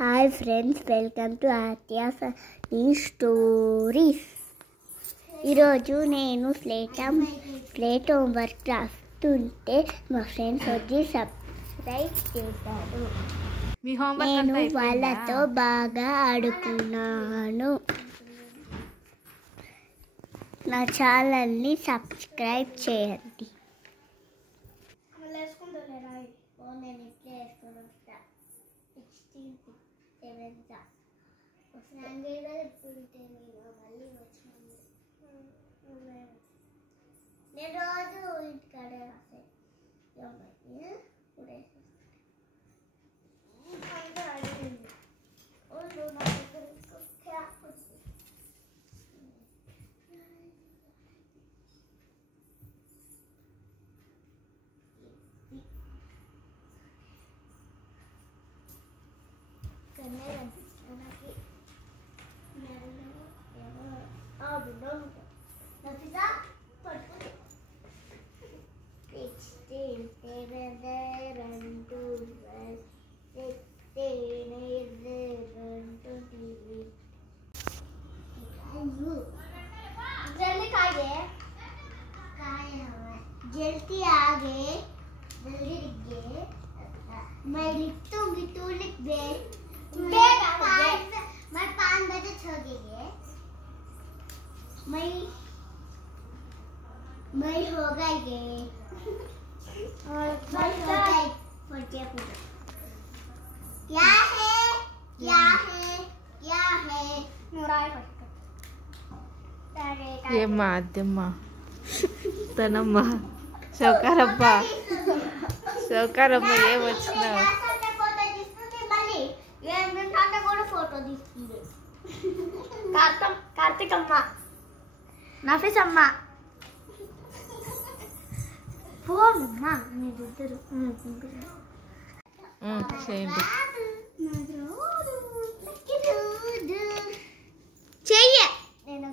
Hi friends, welcome to ఆత్య funny stories. ఈరోజు నేను స్లేట్ హోంవర్క్ రాస్తుంటే మా ఫ్రెండ్స్ వచ్చి సబ్స్క్రైబ్ చేశారు. నేను వాళ్ళతో బాగా ఆడుకున్నాను. నా ఛానల్ని సబ్స్క్రైబ్ చేయండి. నేను రోజు ఇంటికాడే రాసాను. जल्दी आगे जल्दी लिख दे. मैं लिखूंगी, तू लिख दे. मैं 5 बजे छोड़ेंगे. मैं हो गई और मैं हो गई. क्या है क्या है क्या है ये माध्यमा తనమ్మా సౌకారబ్బా ఏమొచ్చినావు? ఫోటో తీస్తుంది కార్తీకమ్మ, నఫీస్ అమ్మ, పోమ్మా మీరిద్దరు చేయండి. చెయ్య నేను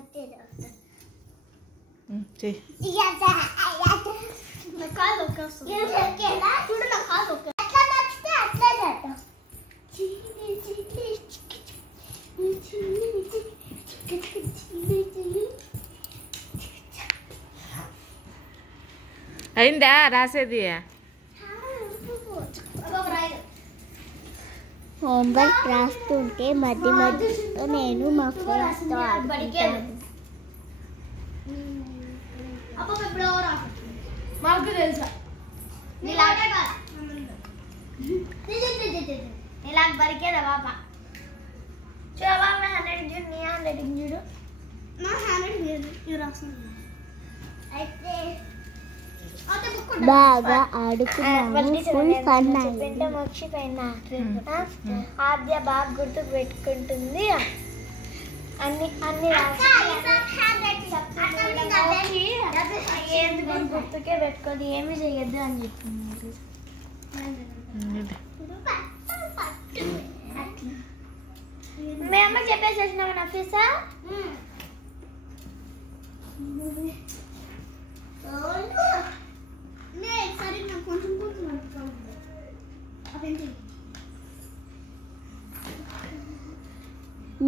అయిందా రాసేది? హోంవర్క్ రాస్తుంటే మధ్య మధ్యలో నేను మా ఫ్రెండ్స్తో ఆడుకుంటాను. మాకు తెలుసా ఇలా బరికేదా బాబా? చూడవా నా హ్యాండ్ రైటింగ్ చూడు, నీ హ్యాండ్ రైటింగ్ చూడు. నా హ్యాండ్ రైటింగ్ రాస్తుంది. అయితే బాగా ఆడుకున్నాము. ఫుల్ ఫన్ అయింది. మర్చిపోయినా ఆద్య బాగా గుర్తుకు పెట్టుకుంటుంది. అన్ని గుర్తుకే పెట్టుకోండి, ఏమి చేయొద్దు అని చెప్తుంది. మేము చెప్పేసేసినాము నఫీసా.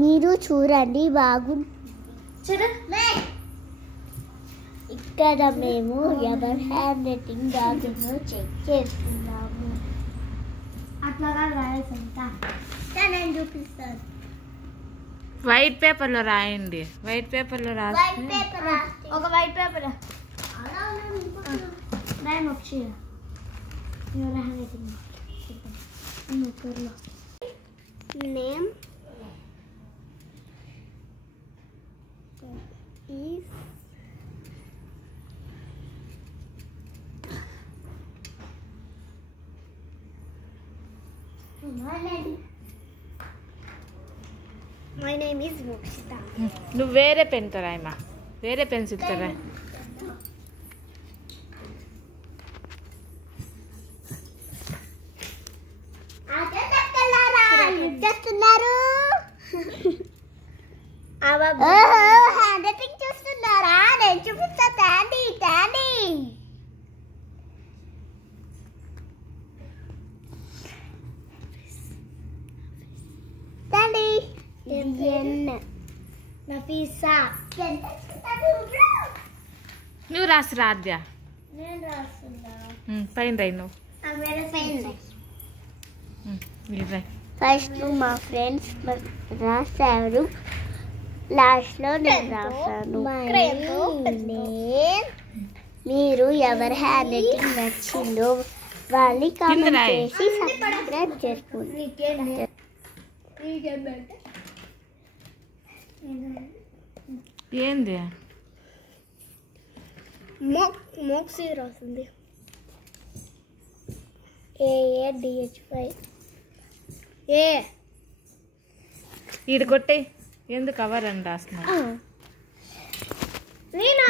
మీరు చూడండి, బాగుంది. ఇక్కడ మేము ఎవరి హ్యాండ్ రైటింగ్ బాగుందో చెక్ చేసుకున్నాము. అట్లాగా రాయాల్సిందా? నేను చూపిస్తాను. వైట్ పేపర్లో రాయండి. వైట్ పేపర్లో రాసి ఒక వైట్ పేపర్ రాయం వచ్చి ఎవరి hand writing name is my name is Mokshita. నువ్వు వేరే పెన్తో రాయమ్మా, వేరే పెన్సిల్తో రాయి. చేస్తున్నారు హ్యాండ్ రైటింగ్ చూస్తున్నారా? నేను చూపిస్తా. తండి నఫీసా. నువ్వు రాసురా ఆద్య. నేను రాస్తున్నా. పైన రాయి నువ్వు. ఫస్ట్ మా ఫ్రెండ్స్ రాశారు, లాస్ట్లో నేను రాశాను. మీరు ఎవరి హ్యాండ్ రైటింగ్ నచ్చిందో వాళ్ళు కామెంట్ చేసి సబ్స్క్రైబ్ చేసుకోండి. ఏంది మోక్సీ రాసింది. AADH5 ఏ ఈడు కొట్టే ఎందుకు కవర్ అని రాస్తున్నా.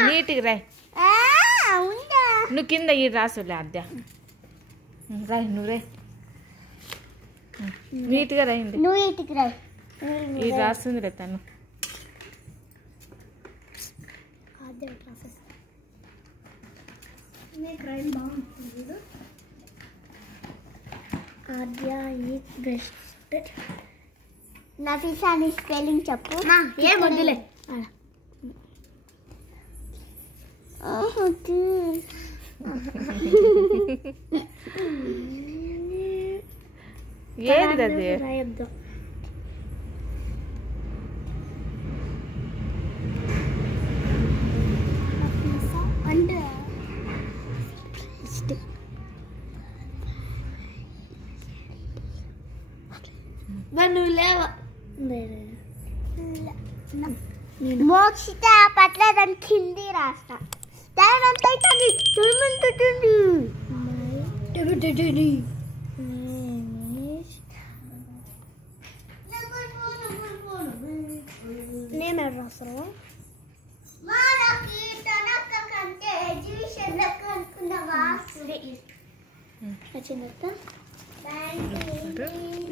నీట్గా రాయి. నువ్వు కింద ఈడు రాసులే ఆద్య. రాయి నువ్వు రాయి, నీట్గా రాయండి. నువ్వు ఇటుకు రాయి. ఈడు రాస్తుంది రే తను. ఆద్య ఈజ్ బెస్ట్. నఫీసా నీ స్పెల్లింగ్ చెప్పు. ఏం వద్దులే. ఏంది అది? రాయొద్దు. అంటే నువ్వు లేవా? మోక్షిత పట్లేదని కింది రాస్తా. నేను రాస్తాను.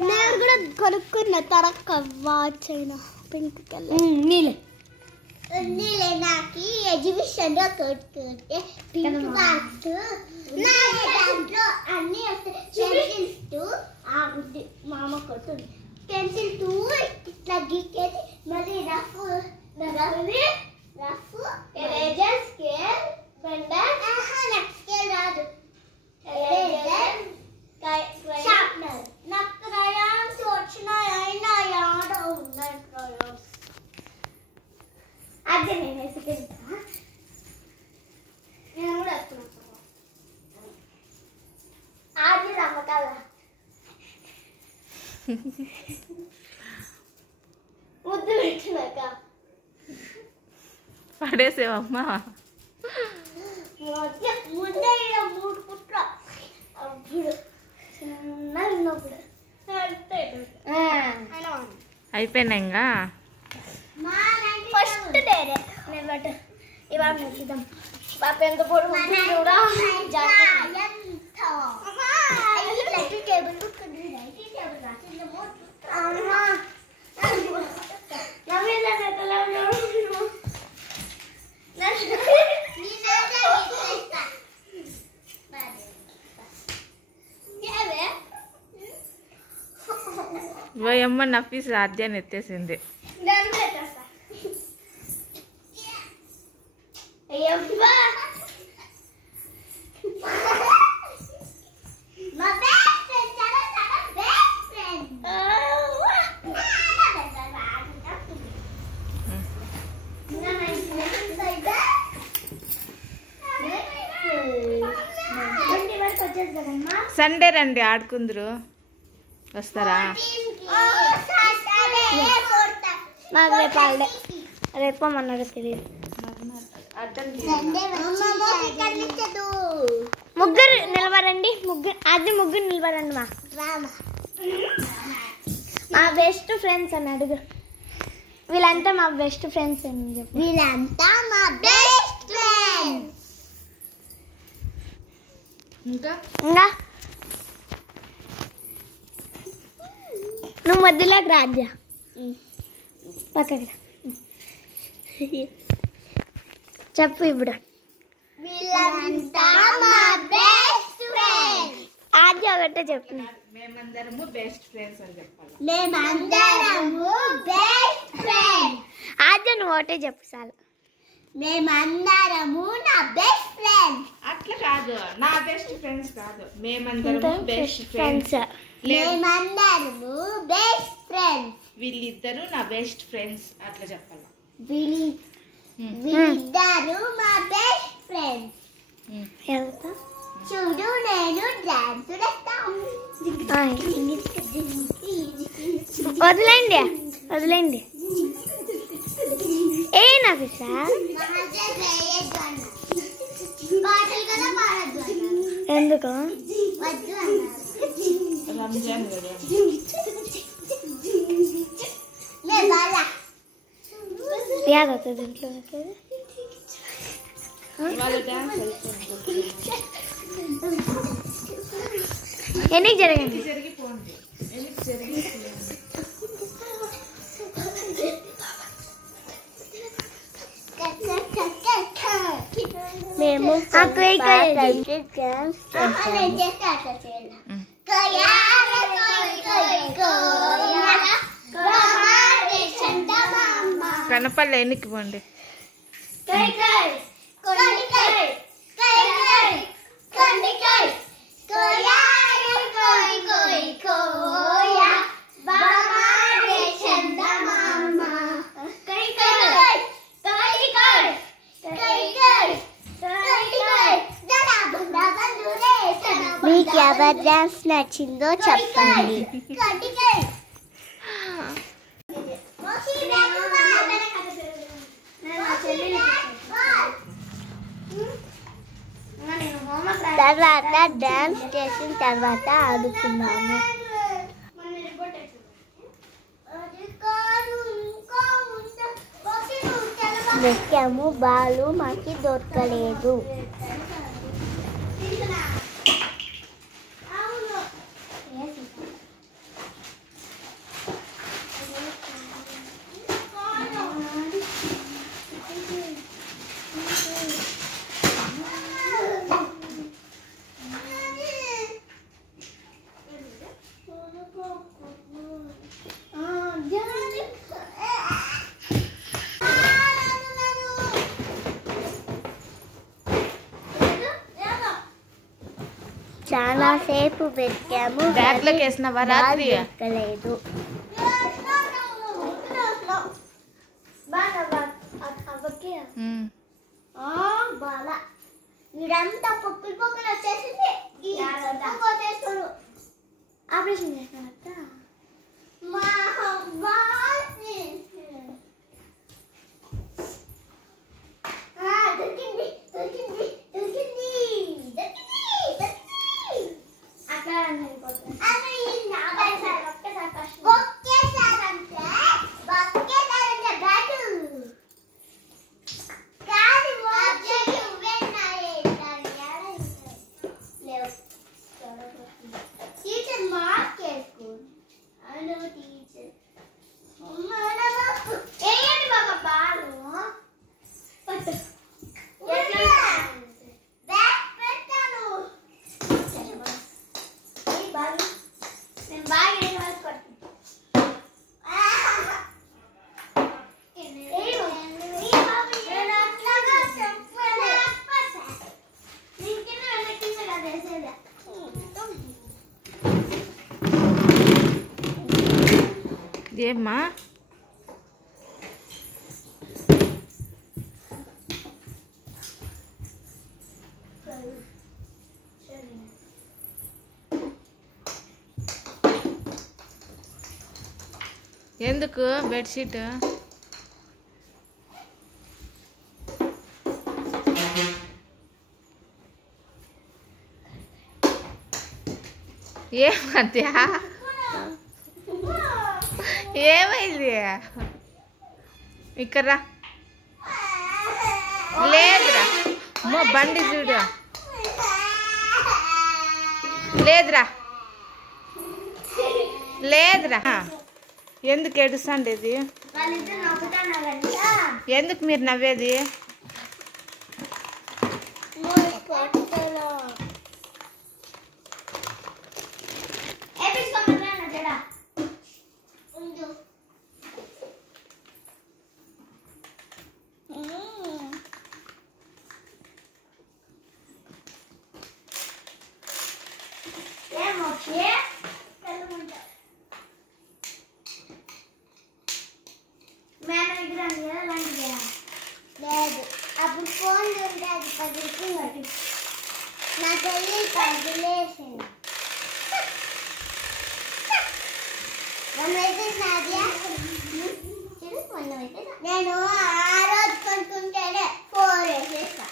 నేను కూడా కొనుక్కున్న తరక్క వాచ్ అయినా పింక్ కలర్. నీలే నాకు ఎగ్జిబిషన్ లో కొట్టుకుంటే పింక్ బాక్స్ దాంట్లో అన్ని పెన్సిల్స్ మామ కొట్టుంది. పెన్సిల్ 2 ఇట్లా గీకేది, మళ్ళీ రఫ్ ఎరేజర్, స్కేల్, బెండర్. నాకు స్కేల్ రాదు. షార్ప్నర్. నాకు క్రయాన్స్ వచ్చినాయి, అయినా యాడ ఉన్నాయి క్రయాన్స్. అదే నేను వేసుకెళ్తా. నేను కూడా వేసుకున్నాను. అది రమ్మకాల ముద్దు పెట్టినాక పడేసేవమ్మా. ముందే 3 పుట్ల అప్పుడు చిన్నప్పుడు అయిపోయినాగా. ఫస్ట్ డేరే నేను ఇవాళ చూద్దాం. పాప ఎంత పొడుగు కూడా ఓయమ్మ నఫీస్ ఆద్యాన్ని ఎత్తేసింది. సండే రండి ఆడుకుందరు. వస్తారా? నాకు రేపు హాలిడే. రేపమన్నాడు తెలియదు. ముగ్గురు నిలబడండి. ముగ్గురు నిలబడండి. మా బెస్ట్ ఫ్రెండ్స్ అని అడుగు. వీళ్ళంతా మా బెస్ట్ ఫ్రెండ్స్ అని చెప్పు. వీళ్ళంతా మా బెస్ట్ ఫ్రెండ్స్. ఇంకా నువ్వు మధ్యలోకి రాజ్య పక్కకి చెప్పు ఇప్పుడు. వీళ్ళంతా మా బెస్ట్ ఫ్రెండ్స్. ఆద్య ఒకటే చెప్పు. మేమందరము బెస్ట్ ఫ్రెండ్స్ అని చెప్పాలి. మేమందరము బెస్ట్ ఫ్రెండ్స్. అదే నువ్వు ఒకటే చెప్పు చాలు. మేమందరము నా బెస్ట్ ఫ్రెండ్స్. అట్లా కాదు, నా బెస్ట్ ఫ్రెండ్స్ కాదు, మేమందరము బెస్ట్ ఫ్రెండ్స్. మేమందరము బెస్ట్ ఫ్రెండ్స్. వీళ్ళిద్దరు నా బెస్ట్ ఫ్రెండ్స్ అట్లా చెప్పాలి. వీళ్ళిద్దరు మా బెస్ట్ ఫ్రెండ్స్. చూడు నేను డాన్స్ చేస్తాను. వదిలేండి వదిలేండి. ఏ నాకు సార్ ఎందుకు రంజాన్ యాదవుతుంది ఇంట్లో ఎన్నికి జరిగింది. మేము కనపల్లి ఎన్నికి పోండి. మీకు ఎవరి డాన్స్ నచ్చిందో చెప్పండి. తర్వాత డాన్స్ చేసిన తర్వాత ఆడుకున్నాము. వెక్కాము, బాలు మాకి దొరకలేదు. చాలా సేపు వెతికాము, బ్యాగ్లోకి వేసినవా రాత్రి? ఎక్కలేదు. ఇదంతా పొక్కులు పొక్కులు వచ్చేసింది. ఆపరేషన్ చేసిన దొరికింది దొరికింది దొరికింది దొరికింది. అట్లా టీచర్ మార్క్ వేసుకోండి. టీచర్ ఏంటి బాబా బాలు పట్టు ఏమ్మా ఎందుకు బెడ్షీట్ ఏ మధ్య ఏమైంది ఇక్కడ లేదురా అమ్మో బండి చూడు లేదురా లేదురా ఎందుకు ఏడుస్తాండేది ఎందుకు మీరు నవ్వేది పడుతుంది కదా అలాంటిది లేదు. అప్పుడు ఫోన్ ఉంటే అది పడుతుంది. నా తల్లి పదిలేసింది. నేను ఆ రోజు కొనుక్కుంటేనే 4 వేసేస్తా.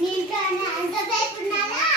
నీకు ఎంత సేపు ఉన్నారా?